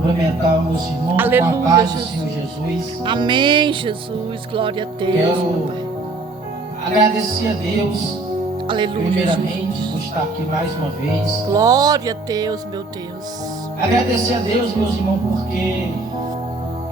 cumprimentar meus irmãos com a Aleluia, paz do Jesus. Senhor Jesus. Amém, Jesus. Glória a Deus, Quero meu Pai. agradecer a Deus, Aleluia, primeiramente, Jesus. por estar aqui mais uma vez. Glória a Deus, meu Deus. Agradecer a Deus, meus irmãos, porque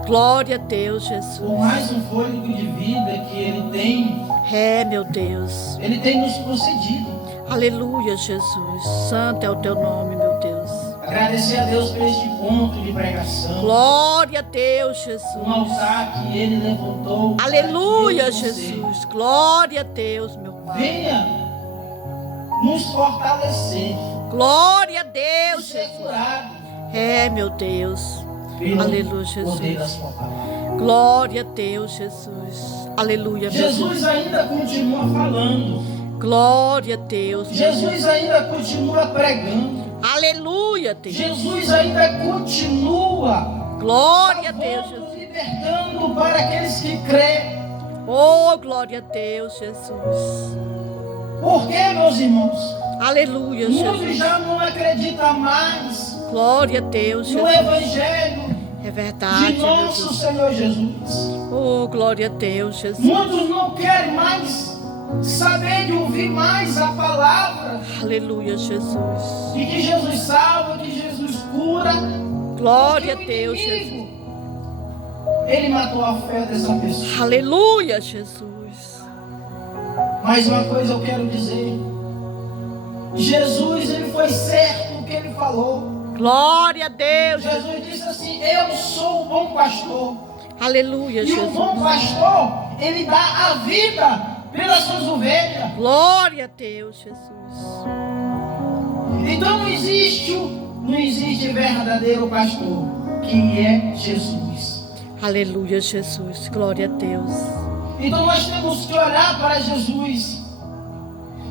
Glória a Deus, Jesus. por mais um fôlego de vida que Ele tem, É, meu Deus. Ele tem nos concedido. Aleluia, Jesus. Santo é o teu nome, meu Deus. Agradecer a Deus por este ponto de pregação. Glória a Deus, Um Jesus. altar que Ele levantou. para Aleluia, que eu e você Jesus. Glória a Deus, meu Pai. venha nos fortalecer. Glória a Deus, Ser Jesus. curado É, meu Deus. pelo Aleluia, Jesus. poder da sua palavra. Glória a Deus, Jesus. Aleluia, meu Deus. Jesus ainda continua falando. Glória a Deus. meu Deus. Jesus ainda continua pregando. Aleluia, Deus. Jesus ainda continua Glória a Deus, salvando, Jesus. libertando para aqueles que creem. Oh, glória a Deus, Jesus. Por quê, meus irmãos? Aleluia, Muitos Jesus. já não acreditam mais Glória a Deus, no Jesus. Evangelho É verdade, de meu nosso Deus. Senhor Jesus. Oh, glória a Deus, Jesus. Muitos não querem mais saber de ouvir mais a palavra. Aleluia, Jesus. E que Jesus salva, que Jesus cura. Glória a Porque o Deus, Jesus. inimigo, ele matou a fé dessa pessoa. Aleluia, Jesus. Mas uma coisa eu quero dizer. Jesus, ele foi certo o que ele falou. Glória a Deus, Jesus. Jesus disse assim: eu sou o bom pastor. Aleluia, E o bom Jesus. pastor, ele dá a vida pelas suas ovelhas. Glória a Deus, Jesus. Então não existe verdadeiro pastor, que é Jesus. Aleluia, Jesus. Glória a Deus. Então nós temos que olhar para Jesus.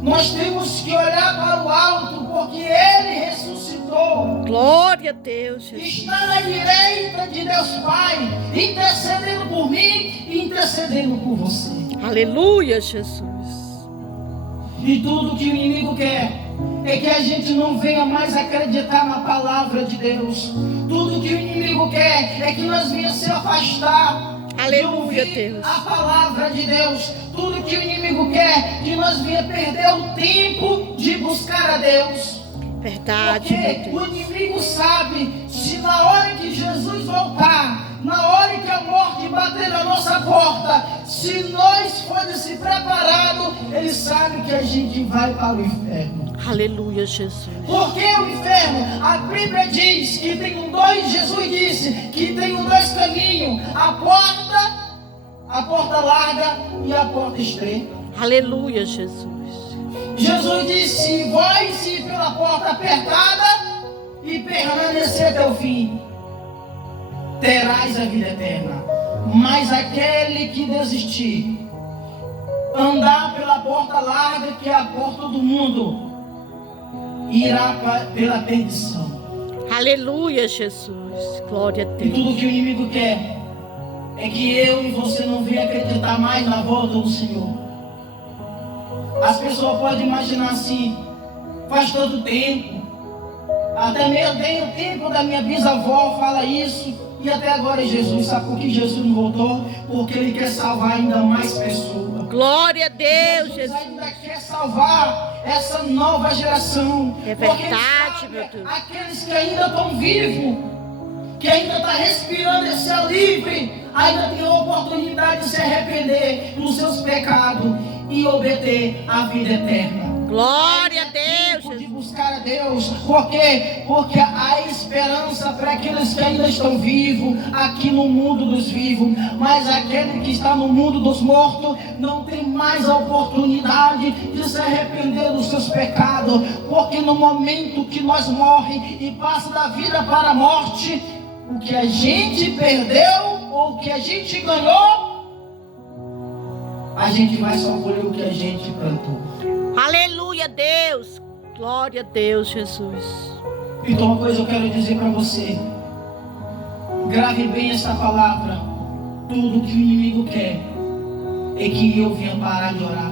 Nós temos que olhar para o alto, porque Ele ressuscitou. Glória a Deus, Jesus. Está na direita de Deus Pai, intercedendo por mim e intercedendo por você. Aleluia, Jesus. E tudo que o inimigo quer é que a gente não venha mais acreditar na palavra de Deus. Tudo que o inimigo quer é que nós venhamos se afastar. Aleluia, de ouvir Deus. a palavra de Deus. Tudo que o inimigo quer é que nós venhamos perder o tempo de buscar a Deus. Verdade, meu Porque o Deus. inimigo sabe, se na hora que Jesus voltar, na hora que a morte bater na nossa porta, se nós formos se preparados, ele sabe que a gente vai para o inferno. Aleluia, Jesus. Porque o inferno, a Bíblia diz que tem dois, Jesus disse que tem dois caminhos, a porta larga e a porta estreita. Aleluia, Jesus. Jesus disse: vai-se pela porta apertada e permanecer até o fim, terás a vida eterna. Mas aquele que desistir, andar pela porta larga, que é a porta do mundo, irá pela perdição. Aleluia, Jesus. Glória a E tudo Deus. que o inimigo quer é que eu e você não venham acreditar mais na volta do Senhor. As pessoas podem imaginar assim: faz tanto tempo, até mesmo tem o tempo da minha bisavó fala isso, e até agora Jesus. Sabe por que Jesus não voltou? Porque Ele quer salvar ainda mais pessoas. Glória a Deus, Jesus Jesus. ainda quer salvar essa nova geração. É Porque Ele verdade, sabe meu Deus. aqueles que ainda estão vivos, que ainda está respirando esse ar livre, ainda tem a oportunidade de se arrepender dos seus pecados e obter a vida eterna. Glória a É Deus, tempo de Jesus. buscar a Deus. Por quê? Porque há esperança para aqueles que ainda estão vivos aqui no mundo dos vivos. Mas aquele que está no mundo dos mortos não tem mais a oportunidade de se arrepender dos seus pecados. Porque no momento que nós morremos e passa da vida para a morte, o que a gente perdeu ou o que a gente ganhou, a gente vai só colher o que a gente plantou. Aleluia, Deus. Glória a Deus, Jesus. Então uma coisa eu quero dizer para você. Grave bem essa palavra. Tudo que o inimigo quer é que eu venha parar de orar.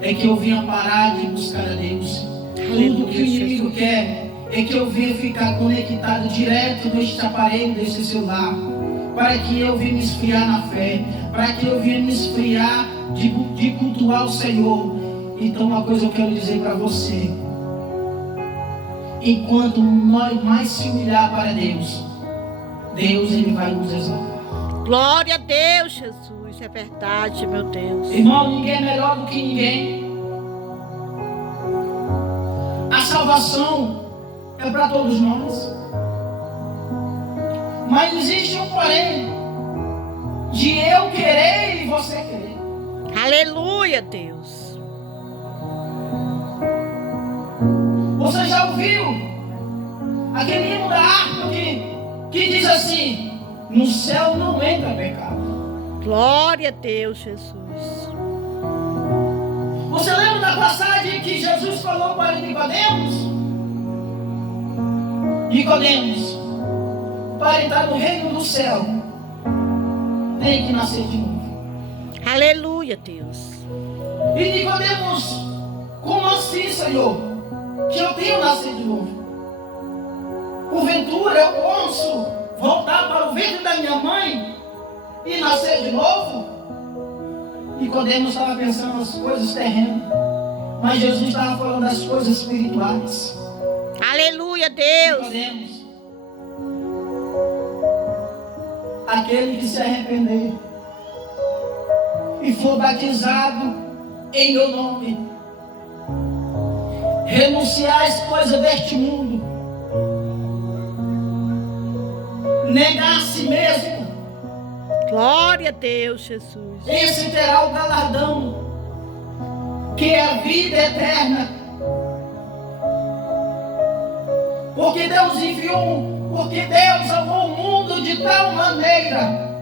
É que eu venha parar de buscar a Deus. Tudo que o inimigo quer é que eu venha ficar conectado direto neste aparelho, neste celular, para que eu venha me esfriar na fé, para que eu venha me esfriar de cultuar o Senhor. Então uma coisa eu quero dizer para você: enquanto nós mais se humilhar para Deus, Deus ele vai nos exaltar. Glória a Deus, Jesus, é verdade, meu Deus. Irmão, ninguém é melhor do que ninguém. A salvação é para todos nós. Mas existe um porém, de eu querer e você querer. Aleluia, Deus. Você já ouviu aquele hino da harpa que diz assim: no céu não entra pecado. Glória a Deus, Jesus. Você lembra da passagem que Jesus falou para Nicodemos? Nicodemos, para entrar no reino do céu, tem que nascer de novo. Aleluia, Deus. E Nicodemos, como assim, Senhor, que eu tenho que nascer de novo? Porventura eu posso voltar para o ventre da minha mãe e nascer de novo? Nicodemos estava pensando nas coisas terrenas, mas Jesus estava falando das coisas espirituais. Aleluia, Deus. Nicodemos, aquele que se arrepender e for batizado em meu nome, renunciar às coisas deste mundo, negar a si mesmo, Glória a Deus, Jesus. esse terá o galardão, que é a vida eterna. Porque Deus amou o mundo de tal maneira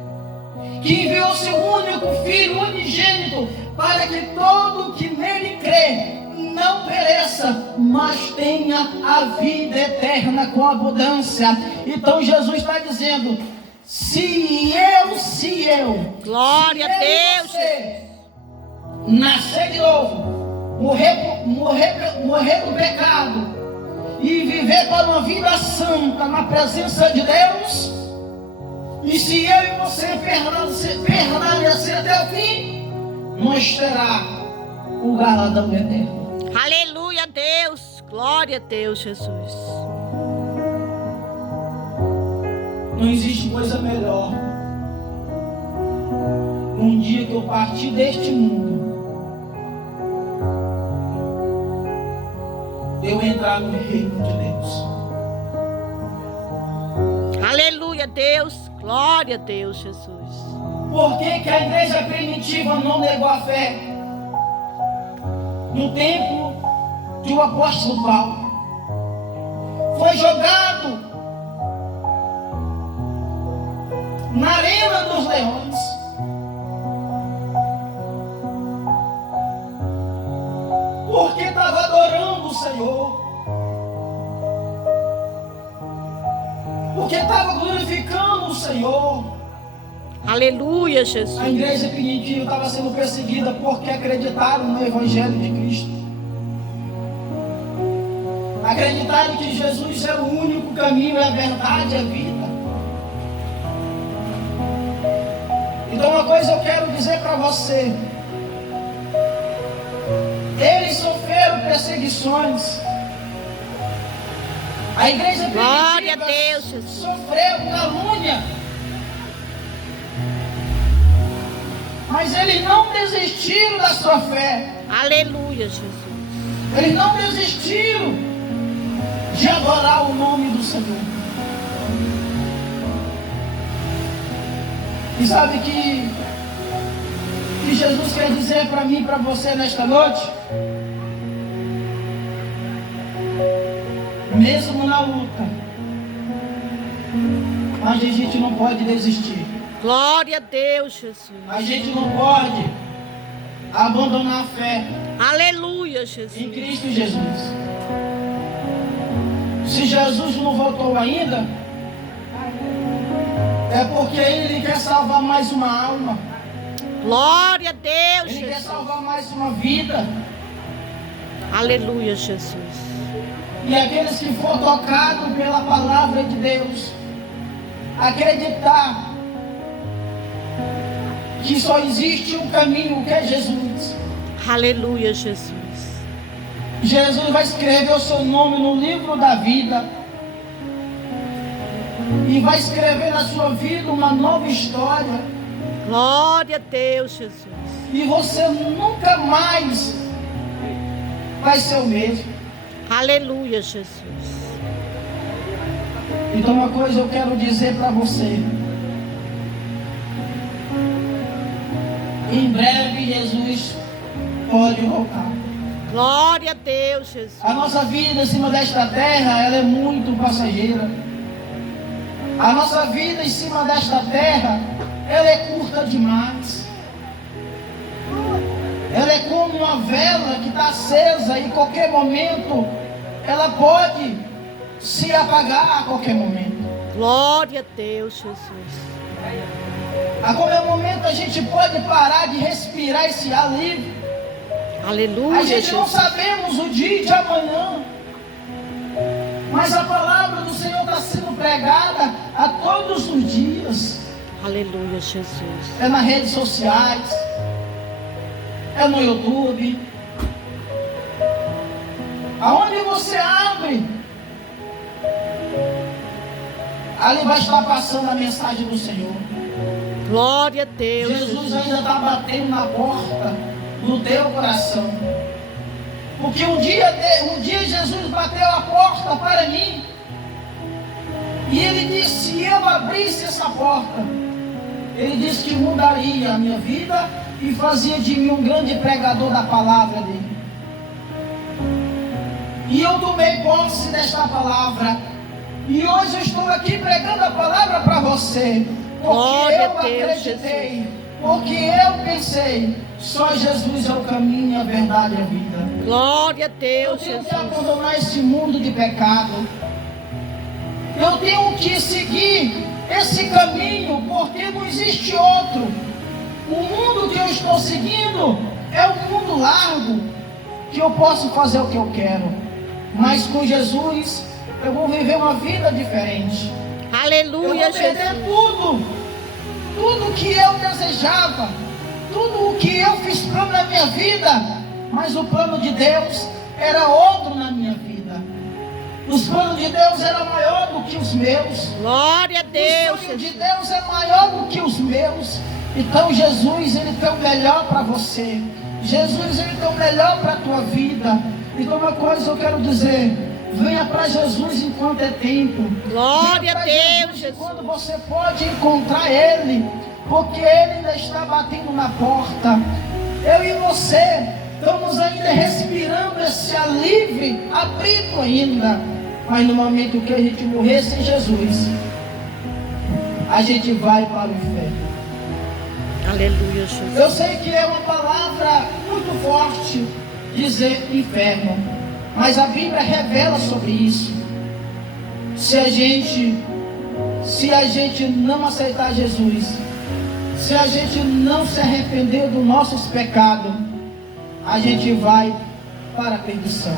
que enviou seu único Filho unigênito, para que todo que nele crê não pereça, mas tenha a vida eterna com abundância. Então Jesus está dizendo: se eu, Glória a Deus. você nascer de novo, morrer do pecado e viver para uma vida santa na presença de Deus, e se eu e você permanecer até o fim, nós terá o galardão eterno. Aleluia, Deus. Glória a Deus, Jesus. Não existe coisa melhor, num dia que eu partir deste mundo, eu entrar no reino de Deus. Aleluia, Deus. Glória a Deus, Jesus. Por que que a igreja primitiva não negou a fé? No tempo do apóstolo Paulo, foi jogado na arena dos leões. Porque estava adorando o Senhor, porque estava glorificando o Senhor. Aleluia, Jesus. A igreja primitiva estava sendo perseguida porque acreditaram no Evangelho de Cristo. Acreditaram que Jesus é o único caminho, é a verdade, é a vida. Então uma coisa eu quero dizer para você: eles sofreram perseguições. A igreja Glória a primitiva Deus, Jesus. sofreu calúnia. Mas eles não desistiram da sua fé. Aleluia, Jesus. Eles não desistiram de adorar o nome do Senhor. E sabe que Jesus quer dizer para mim e para você nesta noite? Mesmo na luta, mas a gente não pode desistir. Glória a Deus, Jesus. A gente não pode abandonar a fé Aleluia, em Jesus. Cristo Jesus. Se Jesus não voltou ainda, é porque Ele quer salvar mais uma alma. Glória a Deus, Ele quer Jesus. salvar mais uma vida. Aleluia, Jesus. E aqueles que foram tocados pela palavra de Deus, acreditar que só existe um caminho, que é Jesus. Aleluia, Jesus. Jesus vai escrever o seu nome no livro da vida e vai escrever na sua vida uma nova história. Glória a Deus, Jesus. E você nunca mais vai ser o mesmo. Aleluia, Jesus. Então uma coisa eu quero dizer para você. Em breve Jesus pode voltar. Glória a Deus, Jesus. A nossa vida em cima desta terra, ela é muito passageira. A nossa vida em cima desta terra, ela é curta demais. Ela é como uma vela que está acesa e em qualquer momento ela pode se apagar a qualquer momento. Glória a Deus, Jesus. A qualquer momento a gente pode parar de respirar esse ar livre. Aleluia, A gente não Jesus. sabemos o dia de amanhã, mas a palavra do Senhor está sendo pregada a todos os dias. Aleluia, Jesus. É nas redes sociais, é no YouTube. Aonde você abre, ali vai estar passando a mensagem do Senhor. Glória a Deus, Jesus ainda está batendo na porta do teu coração. Porque um dia Jesus bateu a porta para mim. E ele disse: se eu abrisse essa porta, ele disse que mudaria a minha vida e fazia de mim um grande pregador da palavra dele. E eu tomei posse desta palavra. E hoje eu estou aqui pregando a palavra para você. Porque Glória eu a Deus, acreditei. Jesus. Porque eu pensei, só Jesus é o caminho, a verdade e a vida. Glória a Eu Deus, tenho que Jesus. abandonar esse mundo de pecado. Eu tenho que seguir esse caminho, porque não existe outro. O mundo que eu estou seguindo é um mundo largo, que eu posso fazer o que eu quero. Mas com Jesus, eu vou viver uma vida diferente. Eu Aleluia, vou perder Jesus. tudo que eu desejava, tudo o que eu fiz plano na minha vida, mas o plano de Deus era outro na minha vida. Os planos de Deus eram maior do que os meus. Glória a Deus, O sonho de Jesus. Deus é maior do que os meus. Então Jesus, ele tem o melhor para você. Jesus, ele tem o melhor para a tua vida. Então uma coisa eu quero dizer: venha para Jesus enquanto é tempo. Glória Venha a pra Deus, Jesus enquanto você pode encontrar Ele, porque Ele ainda está batendo na porta. Eu e você estamos ainda respirando esse ar livre, abrindo ainda. Mas no momento que a gente morrer sem Jesus, a gente vai para o inferno. Aleluia, Jesus. Eu sei que é uma palavra muito forte dizer inferno, mas a Bíblia revela sobre isso. Se a gente não aceitar Jesus, se a gente não se arrepender dos nossos pecados, a gente vai para a perdição.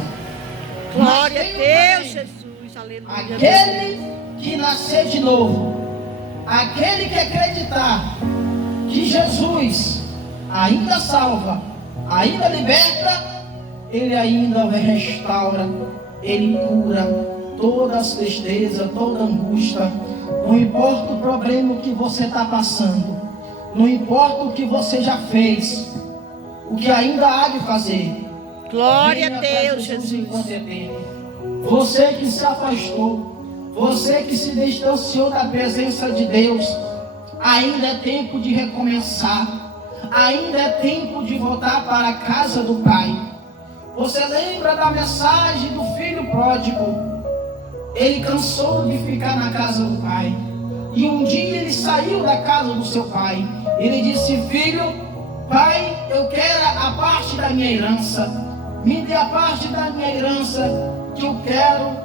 Glória a Mas tem um Deus, porém. Jesus. Aleluia. Aquele que nascer de novo, aquele que acreditar que Jesus ainda salva, ainda liberta, Ele ainda restaura, Ele cura toda as tristezas, toda angústia. Não importa o problema que você está passando, não importa o que você já fez, o que ainda há de fazer. Glória Venha a pra Deus, Jesus Jesus. enquanto é tempo. Você que se afastou, você que se distanciou da presença de Deus, ainda é tempo de recomeçar. Ainda é tempo de voltar para a casa do Pai. Você lembra da mensagem do filho pródigo? Ele cansou de ficar na casa do pai. E um dia ele saiu da casa do seu pai. Ele disse: filho, pai, eu quero a parte da minha herança. Me dê a parte da minha herança, que eu quero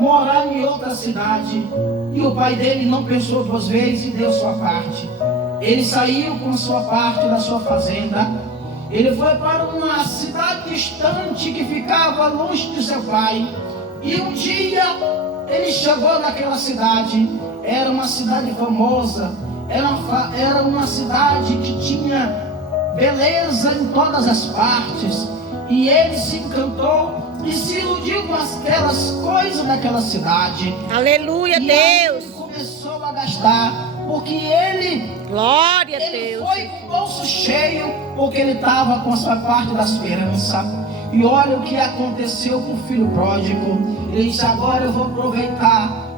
morar em outra cidade. E o pai dele não pensou duas vezes e deu sua parte. Ele saiu com sua parte da sua fazenda. Ele foi para uma cidade distante que ficava longe de seu pai. E um dia ele chegou naquela cidade. Era uma cidade famosa. Era uma cidade que tinha beleza em todas as partes. E ele se encantou e se iludiu com aquelas coisas daquela cidade. Aleluia, e Deus. Ele começou a gastar, porque ele Glória a Deus. foi com o bolso cheio, porque ele estava com a sua parte da esperança. E olha o que aconteceu com o filho pródigo. Ele disse: agora eu vou aproveitar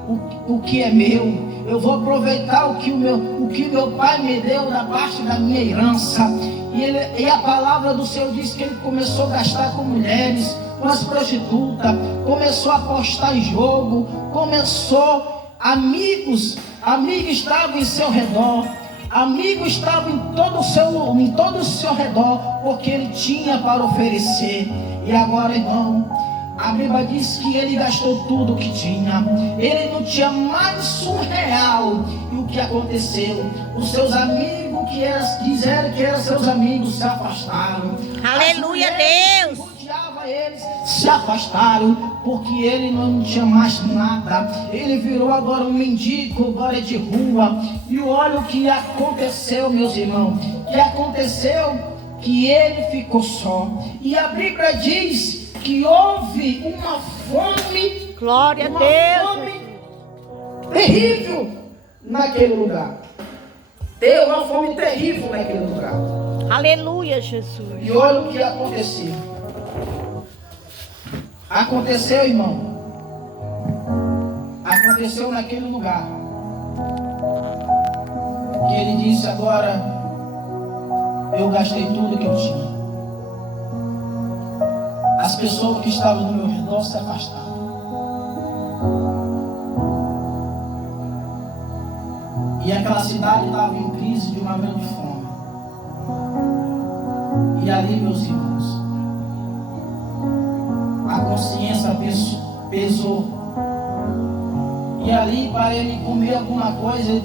o que é meu. Eu vou aproveitar o que meu pai me deu da parte da minha herança. E a palavra do Senhor diz que ele começou a gastar com mulheres, com as prostitutas, começou a apostar em jogo, amigos estavam em seu redor, amigos estavam em todo o seu redor, porque ele tinha para oferecer. E agora, irmão, a Bíblia diz que ele gastou tudo o que tinha. Ele não tinha mais R$1. E o que aconteceu? Os seus amigos quiseram que eram seus amigos, se afastaram. Aleluia, Deus. Rodeava eles, se afastaram, porque ele não tinha mais nada. Ele virou agora um mendigo, agora de rua. E olha o que aconteceu, meus irmãos. Que aconteceu que ele ficou só. E a Bíblia diz que houve uma fome. Glória a Deus. Fome terrível naquele lugar. Teve uma fome terrível naquele lugar. Aleluia, Jesus. E olha o que aconteceu. Aconteceu, irmão. Aconteceu naquele lugar. Que ele disse: agora eu gastei tudo que eu tinha. As pessoas que estavam no meu redor se afastaram. E aquela cidade estava em crise de uma grande fome. E ali, meus irmãos, a consciência pesou. E ali, para ele comer alguma coisa, ele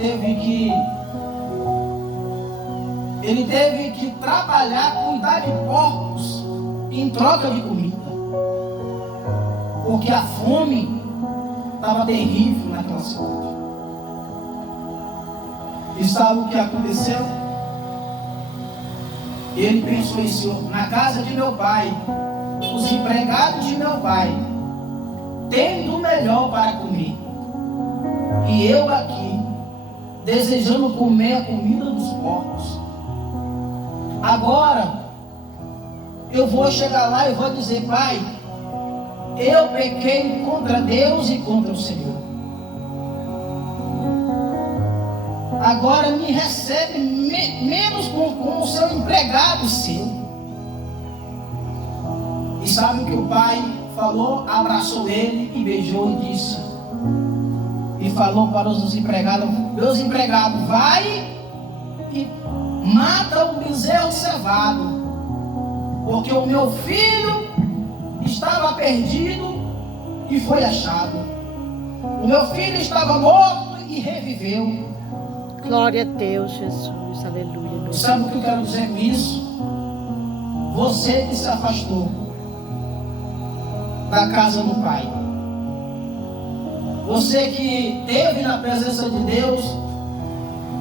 teve que trabalhar, cuidar de porcos em troca de comida. Porque a fome estava terrível naquela cidade. E sabe o que aconteceu? Ele pensou em si: na casa de meu pai, os empregados de meu pai têm do melhor para comer. E eu aqui, desejando comer a comida dos porcos. Agora, eu vou chegar lá e vou dizer: pai, eu pequei contra Deus e contra o Senhor. Agora me recebe menos com o seu empregado seu. E sabe o que o pai falou? Abraçou ele e beijou e disse. E falou para os empregados: meus empregados, vai e mata o bezerro cevado, porque o meu filho estava perdido e foi achado. O meu filho estava morto e reviveu. Glória a Deus, Jesus. Aleluia. Sabe o que eu quero dizer com isso? Você que se afastou da casa do Pai. Você que esteve na presença de Deus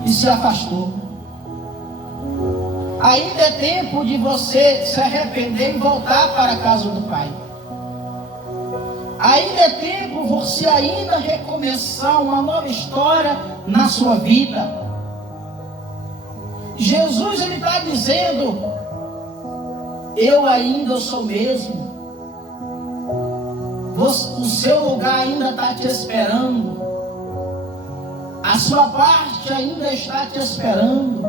e se afastou. Ainda é tempo de você se arrepender e voltar para a casa do Pai. Ainda é tempo você ainda recomeçar uma nova história na sua vida. Jesus, ele está dizendo: eu ainda sou mesmo. O seu lugar ainda está te esperando. A sua parte ainda está te esperando.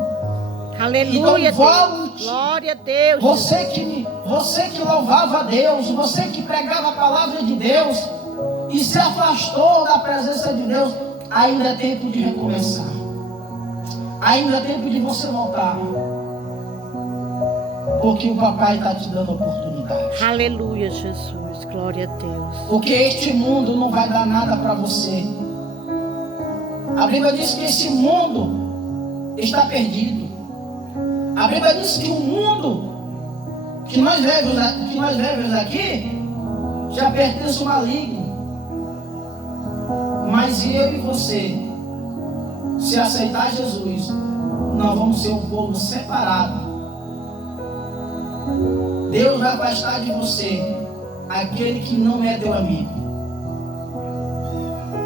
Aleluia, então, volte. Deus. Glória a Deus. Você que louvava a Deus, você que pregava a palavra de Deus e se afastou da presença de Deus, ainda é tempo de recomeçar. Ainda é tempo de você voltar. Porque o papai está te dando oportunidade. Aleluia, Jesus. Glória a Deus. Porque este mundo não vai dar nada para você. A Bíblia diz que esse mundo está perdido. A Bíblia diz que o mundo que nós vemos aqui já pertence ao maligno. Mas eu e você, se aceitar Jesus, nós vamos ser um povo separado. Deus vai afastar de você aquele que não é teu amigo.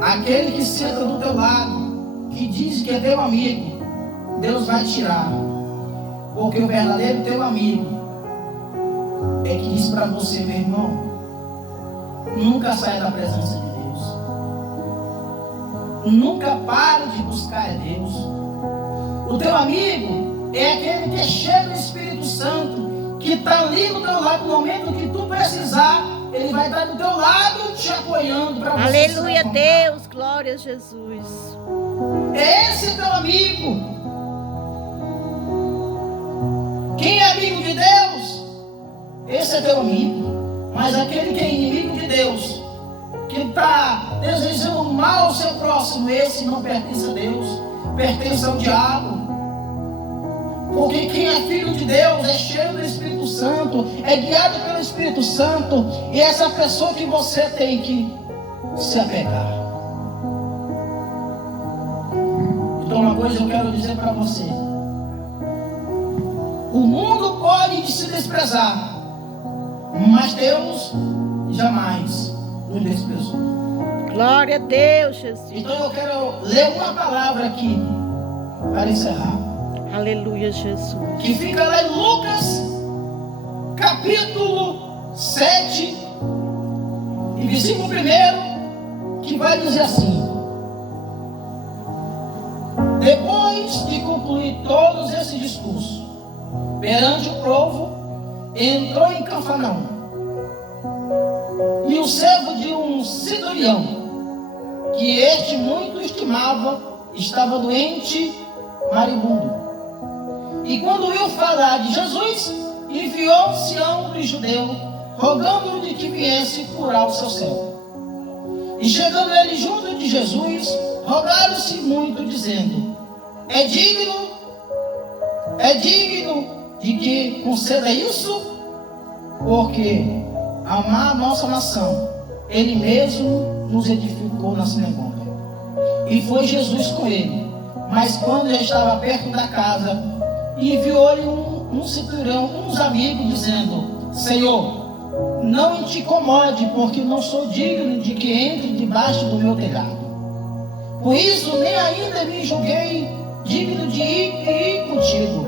Aquele que senta do teu lado, que diz que é teu amigo, Deus vai tirar. Porque o verdadeiro teu amigo é que diz para você, meu irmão, nunca saia da presença de Deus. Nunca pare de buscar a Deus. O teu amigo é aquele que é cheio do Espírito Santo, que está ali do teu lado no momento que tu precisar. Ele vai estar do teu lado te apoiando para você. Aleluia, Deus, glória a Jesus. Esse é teu amigo. Quem é amigo de Deus? Esse é teu amigo. Mas aquele que é inimigo de Deus, que está desejando mal ao seu próximo, esse não pertence a Deus, pertence ao diabo. Porque quem é filho de Deus é cheio do Espírito Santo, é guiado pelo Espírito Santo, e é essa pessoa que você tem que se apegar. Então uma coisa eu quero dizer para você: o mundo pode se desprezar, mas Deus jamais nos desprezou. Glória a Deus, Jesus. Então eu quero ler uma palavra aqui para encerrar. Aleluia, Jesus. Que fica lá em Lucas, capítulo 7, e versículo 1, que vai dizer assim: depois de concluir todos esses discursos perante o povo, entrou em Cafarnaum. E o servo de um centurião, que este muito estimava, estava doente, moribundo. E quando ouviu falar de Jesus, enviou-se a um judeu, rogando-lhe de que viesse curar o seu servo. E chegando ele junto de Jesus, rogaram-se muito, dizendo: é digno de que conceda isso, porque amar a nossa nação, ele mesmo nos edificou na sinagoga. E foi Jesus com ele. Mas quando já estava perto da casa, enviou-lhe um centurião, uns amigos, dizendo: Senhor, não te incomode, porque não sou digno de que entre debaixo do meu telhado. Por isso nem ainda me julguei digno de ir contigo.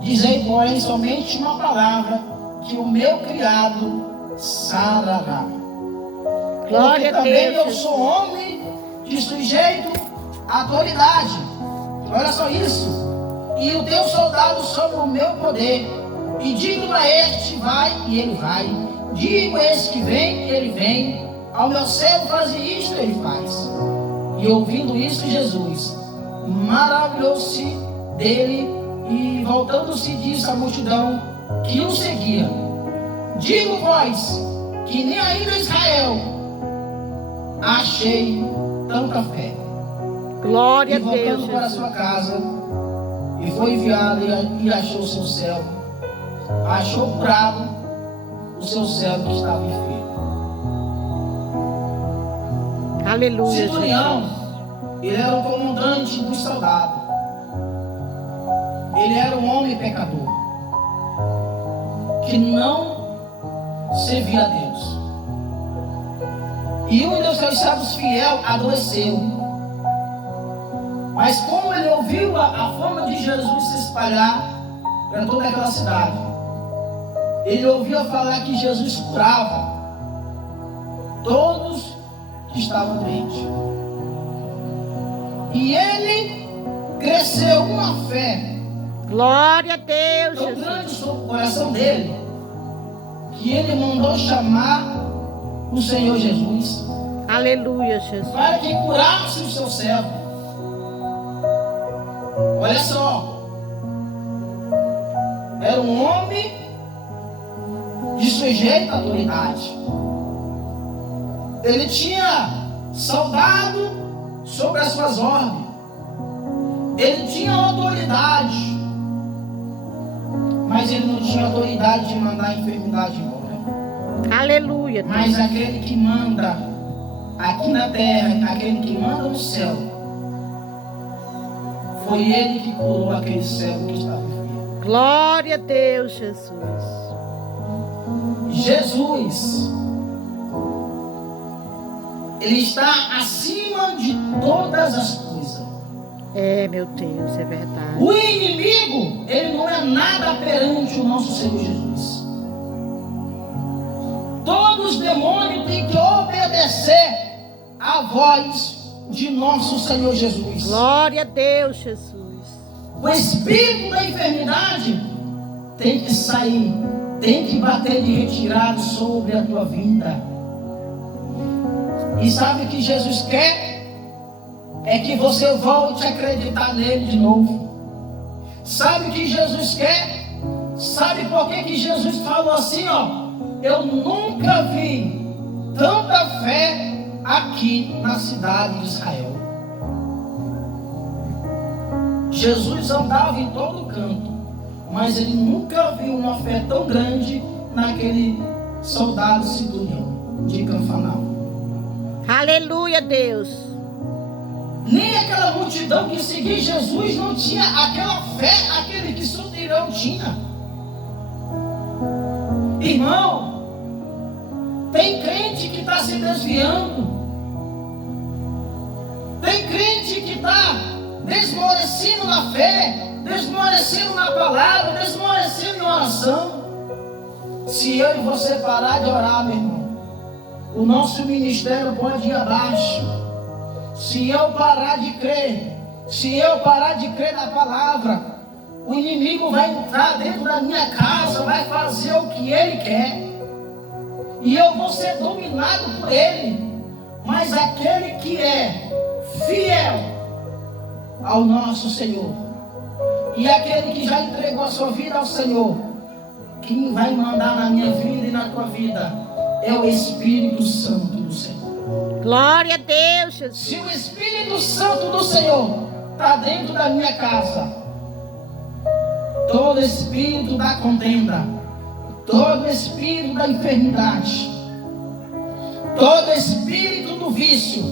Dizei, porém, somente uma palavra, que o meu criado sarará. Glória Porque a também Deus, eu sou homem de sujeito à autoridade. Olha só isso. E o teu soldado sob o meu poder. E digo a este, vai, e ele vai. Digo a esse que vem, e ele vem. Ao meu servo fazer isto, ele faz. E ouvindo isso, Jesus maravilhou-se dele, e voltando-se disse à multidão que o seguia: digo vós, que nem ainda Israel achei tanta fé. glória a E voltando Deus, para Jesus. sua casa, e foi enviado e achou seu servo. Achou curado o seu servo que estava enfermo. Aleluia, Centurião, Jesus. ele era o comandante dos soldados. Ele era um homem pecador, que não servia a Deus. E um dos seus servos fiel adoeceu. Mas como ele ouviu a fama de Jesus se espalhar para toda aquela cidade, ele ouviu falar que Jesus curava todos que estavam doentes. E ele cresceu uma fé Glória a Deus, tão Jesus. grande sobre o coração dele, que ele mandou chamar o Senhor Jesus Aleluia, Jesus. para que curasse o seu servo. Olha só, era um homem de sujeito à autoridade. Ele tinha soldado sobre as suas ordens. Ele tinha autoridade, mas ele não tinha autoridade de mandar a enfermidade embora. Aleluia, Deus. Mas aquele que manda aqui na terra, aquele que manda no céu, foi ele que curou aquele cego que estava enfermo. Glória a Deus, Jesus. Jesus, ele está acima de todas as coisas. É, meu Deus, é verdade. O inimigo, ele não é nada perante o nosso Senhor Jesus. Todos os demônios têm que obedecer à voz de nosso Senhor Jesus. Glória a Deus, Jesus. O espírito da enfermidade tem que sair, tem que bater de retirada sobre a tua vida. E sabe o que Jesus quer? É que você volte a acreditar nele de novo. Sabe o que Jesus quer? Sabe por que Jesus falou assim, ó? Eu nunca vi tanta fé aqui na cidade de Israel. Jesus andava em todo canto, mas ele nunca viu uma fé tão grande naquele soldado centurião de Cafarnaum. Aleluia, Deus. Nem aquela multidão que seguia Jesus não tinha aquela fé, aquele que centurião tinha. Irmão, tem crente que está se desviando. Tem crente que está desmorecendo na fé, desmorecendo na palavra, desmorecendo na oração. Se eu e você parar de orar, meu irmão, o nosso ministério pode ir abaixo. Se eu parar de crer, se eu parar de crer na palavra, o inimigo vai entrar dentro da minha casa, vai fazer o que ele quer. E eu vou ser dominado por ele. Mas aquele que é fiel ao nosso Senhor, e aquele que já entregou a sua vida ao Senhor, quem vai mandar na minha vida e na tua vida é o Espírito Santo do Senhor. Glória a Deus, Jesus. Se o Espírito Santo do Senhor está dentro da minha casa, todo espírito da contenda, todo espírito da enfermidade, todo espírito do vício,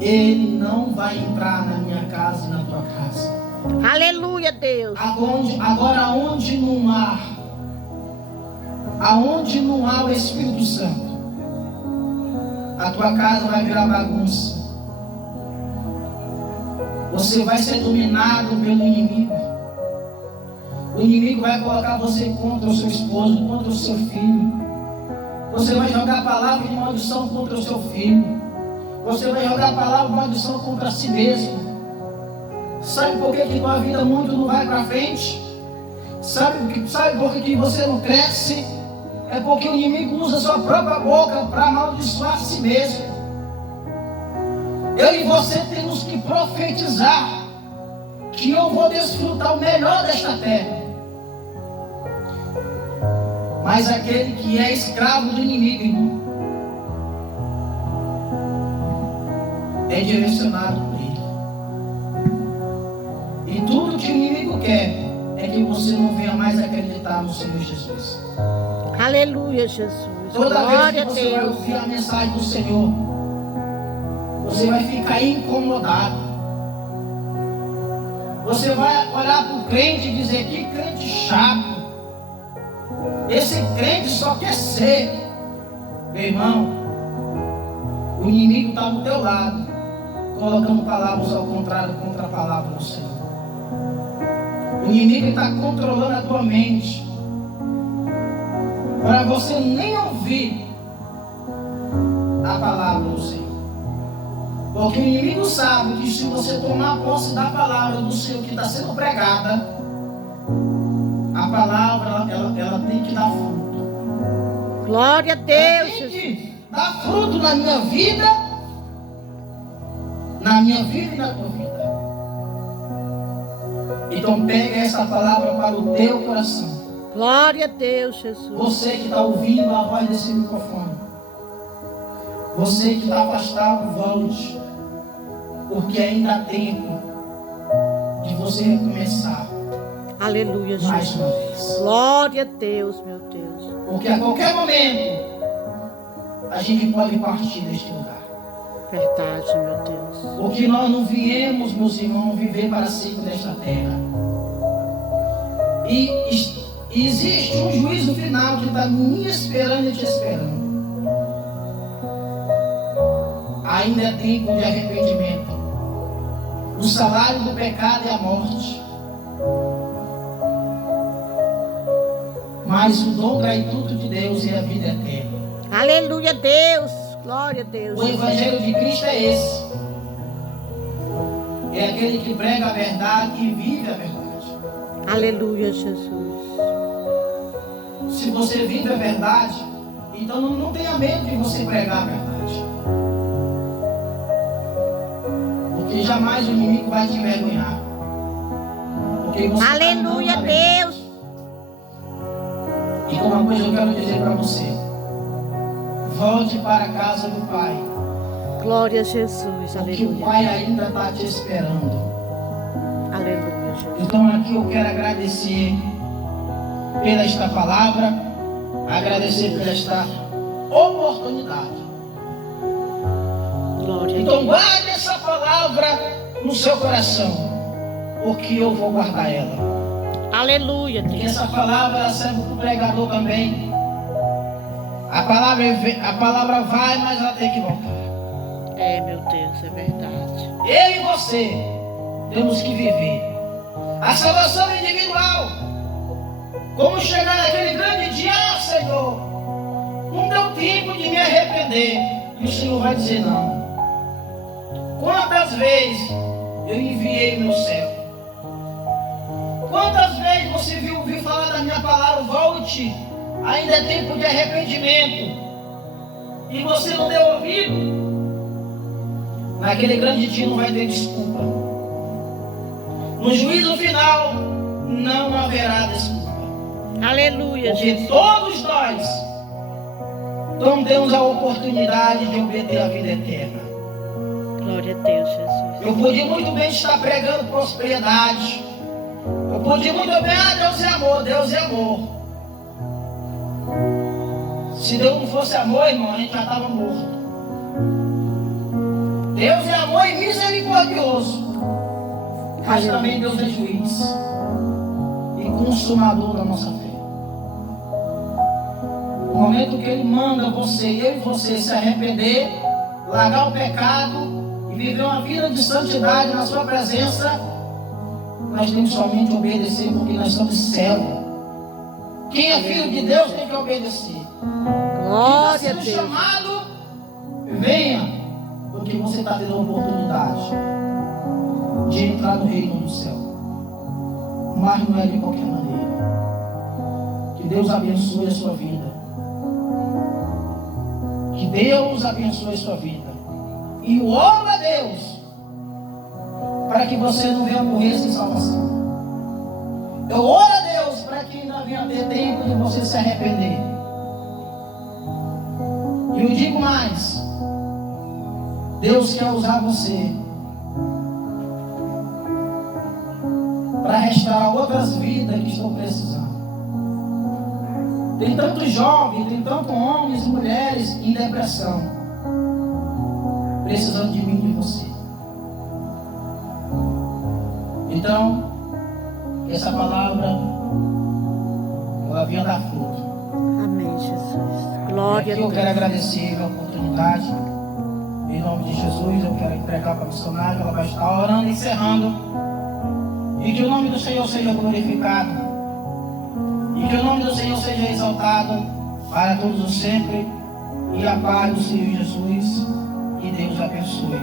ele não vai entrar na minha casa e na tua casa. Aleluia, Deus. Agora aonde não há o Espírito Santo, a tua casa vai virar bagunça. Você vai ser dominado pelo inimigo. O inimigo vai colocar você contra o seu esposo, contra o seu filho. Você vai jogar palavra de maldição contra o seu filho. Você vai jogar palavra de maldição contra si mesmo. Sabe por que tua vida muito não vai para frente? Sabe por que você não cresce? É porque o inimigo usa a sua própria boca para amaldiçoar a si mesmo. Eu e você temos que profetizar que eu vou desfrutar o melhor desta terra. Mas aquele que é escravo do inimigo, irmão, é direcionado por ele. E tudo que o inimigo quer é que você não venha mais acreditar no Senhor Jesus. Aleluia, Jesus. Toda Glória vez que a você vai Deus. ouvir a mensagem do Senhor, você vai ficar incomodado. Você vai olhar para o crente e dizer: que crente chato. Esse crente só quer ser. Meu irmão, o inimigo está do teu lado, colocando palavras ao contrário contra a palavra do Senhor. O inimigo está controlando a tua mente, para você nem ouvir a palavra do Senhor. Porque o inimigo sabe que se você tomar posse da palavra do Senhor que está sendo pregada, a palavra ela tem que dar fruto. Glória a Deus, Ela tem Jesus. que dar fruto na minha vida e na tua vida. Então pega essa palavra para o teu coração. Glória a Deus, Jesus. Você que está ouvindo a voz desse microfone, você que está afastado, volte, porque ainda há tempo de você recomeçar Aleluia, mais Jesus. uma vez. Glória a Deus, meu Deus. Porque a qualquer momento a gente pode partir deste lugar. Verdade, meu Deus. Porque nós não viemos, meus irmãos, viver para sempre nesta terra. E existe um juízo final que está me esperando e te esperando. Ainda é tempo de arrependimento. O salário do pecado é a morte. Mas o dom gratuito de Deus é a vida eterna. Aleluia, Deus. Glória a Deus. O evangelho de Cristo é esse. É aquele que prega a verdade e vive a verdade. Aleluia, Jesus. Se você vive a verdade, então não tenha medo de você pregar a verdade. Porque jamais o inimigo vai te envergonhar. Porque você Aleluia, Deus. E uma coisa eu quero dizer para você: volte para a casa do Pai. Glória a Jesus. Porque Aleluia. o Pai ainda está te esperando. Aleluia, Jesus. Então aqui eu quero agradecer pela esta palavra, agradecer por esta oportunidade. Glória a Então Deus. guarde essa palavra no seu coração, porque eu vou guardar ela. Aleluia, Porque Deus. essa palavra serve para o pregador também. A palavra vai, mas ela tem que voltar. É, meu Deus, é verdade. Eu e você temos que viver a salvação individual. Como chegar naquele grande dia, Senhor, não deu tempo de me arrepender. E o Senhor vai dizer não. Quantas vezes eu enviei o meu servo? Quantas vezes você ouviu falar da minha palavra, volte, ainda é tempo de arrependimento, e você não deu ouvido? Naquele grande dia não vai ter desculpa. No juízo final não haverá desculpa. Aleluia, Porque Jesus. todos nós temos a oportunidade de obter a vida eterna. Glória a Deus, Jesus. Eu podia muito bem estar pregando prosperidade. Eu podia muito bem, Deus é amor, Deus é amor. Se Deus não fosse amor, irmão, a gente já estava morto. Deus é amor e misericordioso. Mas também Deus é juiz e consumador da nossa fé. No momento que Ele manda você, eu e você, se arrepender, largar o pecado e viver uma vida de santidade na sua presença, nós temos somente obedecer, porque nós somos servos. Quem é filho de Deus tem que obedecer. Glória a Quem está Deus. sendo chamado, venha, porque você está tendo a oportunidade de entrar no reino do céu. Mas não é de qualquer maneira. Que Deus abençoe a sua vida. Que Deus abençoe a sua vida. E eu oro a Deus para que você não venha morrer sem salvação. Eu oro a Deus para que ainda venha ter tempo de você se arrepender. E eu digo mais: Deus quer usar você para restaurar outras vidas que estão precisando. Tem tantos jovens, tem tantos homens e mulheres em depressão, precisando de mim e de você. Então, essa palavra, ela venha dar fruto. Amém, Jesus. E Glória a aqui eu Deus. quero agradecer a oportunidade. Em nome de Jesus, eu quero entregar para a missionária, ela vai estar orando e encerrando. E que o nome do Senhor seja glorificado. E que o nome do Senhor seja exaltado para todos os sempre. E a paz do Senhor Jesus. E Deus abençoe.